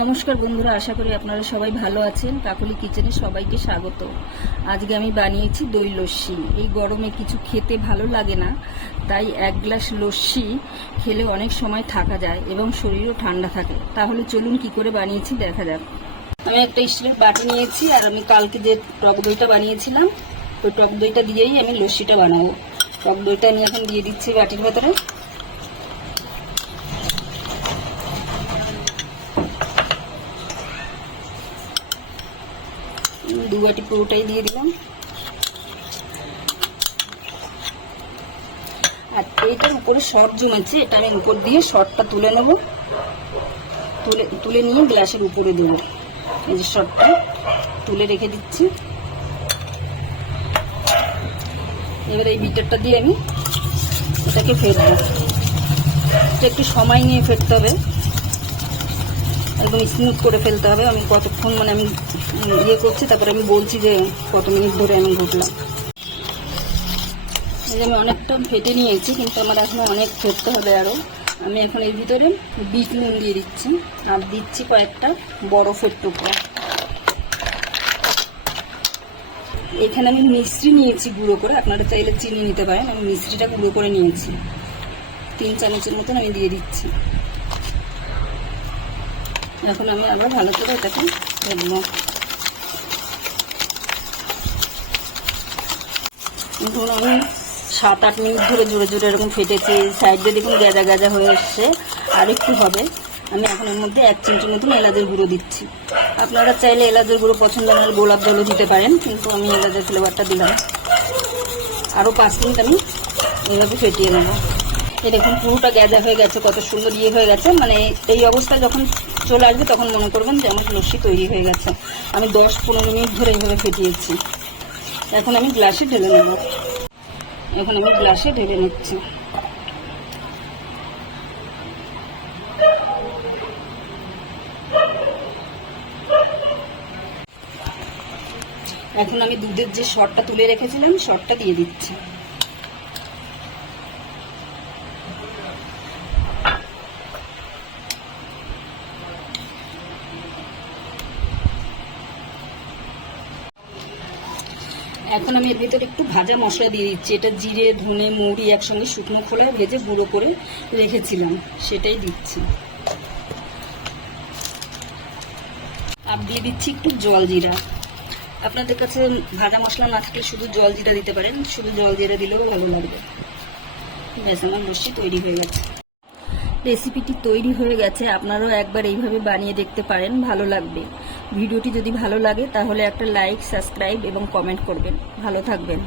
নমস্কার বন্ধুরা, আশা করি আপনারা সবাই ভালো আছেন। কাকলি কিচেনে সবাইকে স্বাগত। আজকে আমি বানিয়েছি দই লস্যি। এই গরমে কিছু খেতে ভালো লাগে না, তাই এক গ্লাস লস্যি খেলে অনেক সময় থাকা যায় এবং শরীরও ঠান্ডা থাকে। তাহলে চলুন কি করে বানিয়েছি দেখা যাক। আমি একটা স্টিলের বাটি নিয়েছি আর আমি কালকে যে টক দইটা বানিয়েছিলাম, ওই টক দইটা দিয়েই আমি লস্যিটা বানাবো। টক দইটা আমি এখন দিয়ে দিচ্ছি বাটির ভেতরে। দু বাটি পুরোটাই দিয়ে দিলাম। আর এইটার উপরে শর্ট জমেছে, এটা আমি উপর দিয়ে শর্টটা তুলে নেব। তুলে তুলে নিয়ে গ্লাসের উপরে দেবো। এই যে শর্টটা তুলে রেখে দিচ্ছি। এবার এই বিটারটা দিয়ে আমি এটাকে ফেটবো একটু সময় নিয়ে ফেটতে হবে। একদম স্মুথ করে ফেলতে হবে। আমি কতক্ষণ মানে আমি ইয়ে করছি, তারপরে আমি বলছি যে কত মিনিট ধরে আমি ঘুরলাম। এই যে আমি অনেকটা ফেটে নিয়েছি, কিন্তু আমার এখনও অনেক ফেটতে হবে আরও আমি এখন এর ভিতরে বিট নুন দিয়ে দিচ্ছি, আর দিচ্ছি কয়েকটা বরফের টুকরো। এখানে আমি মিশ্রি নিয়েছি গুঁড়ো করে, আপনারা চাইলে চিনি নিতে পারেন। আমি মিশ্রিটা গুঁড়ো করে নিয়েছি। তিন চামচের মতন আমি দিয়ে দিচ্ছি। এখন আমি আবার ভালো করে এটাকে ফেলব ধরুন আমি সাত আট মিনিট ধরে জোরে জোরে এরকম ফেটেছি সাইডে দেখুন গাজা গাজা হয়ে এসছে। আর একটু হবে, আমি এখন এর মধ্যে এক চিমটি মতন এলাচের গুঁড়ো দিচ্ছি। আপনারা চাইলে এলাচের গুঁড়ো পছন্দ হলে গোলাপ জলও দিতে পারেন, কিন্তু আমি এলাচের ফ্লেভারটা দিলাম। আরও পাঁচ মিনিট আমি এইভাবে ফেটিয়ে নেব। এই দেখুন, পুরোটা গ্যাজা হয়ে গেছে, কত সুন্দর ইয়ে হয়ে গেছে। মানে এই অবস্থা যখন চলে আসবে, তখন মনে করবেন যে আমার লস্যি তৈরি হয়ে গেছে। আমি দশ পনেরো মিনিট ধরে এইভাবে ফেটিয়েছি। এখন আমি গ্লাসে ঢেলে নেব। এখন আমি গ্লাসে ঢেলে নিচ্ছি। এখন আমি দুধের যে শটটা তুলে রেখেছিলাম, শটটা দিয়ে দিচ্ছি। এখন আমি এর ভিতরে একটু ভাজা মশলা দিয়ে দিচ্ছি। এটা জিরে, ধনে, মুড়ি একসঙ্গে শুকনো খোলা ভেজে গুঁড়ো করে রেখেছিলাম। সেটাই দিচ্ছি। আর দিয়ে দিচ্ছি একটু জল জিরা। আপনাদের কাছে ভাজা মশলা না থাকলে শুধু জল জিরা দিতে পারেন। শুধু জল জিরা দিলেও ভালো লাগবে। ব্যাস, আমার লস্যি তৈরি হয়ে গেছে। রেসিপিটি তৈরি হয়ে গেছে। আপনারাও একবার এইভাবে বানিয়ে দেখতে পারেন। ভালো লাগবে। ভিডিওটি যদি ভালো লাগে তাহলে একটা লাইক সাবস্ক্রাইব এবং কমেন্ট করবেন। ভালো থাকবেন।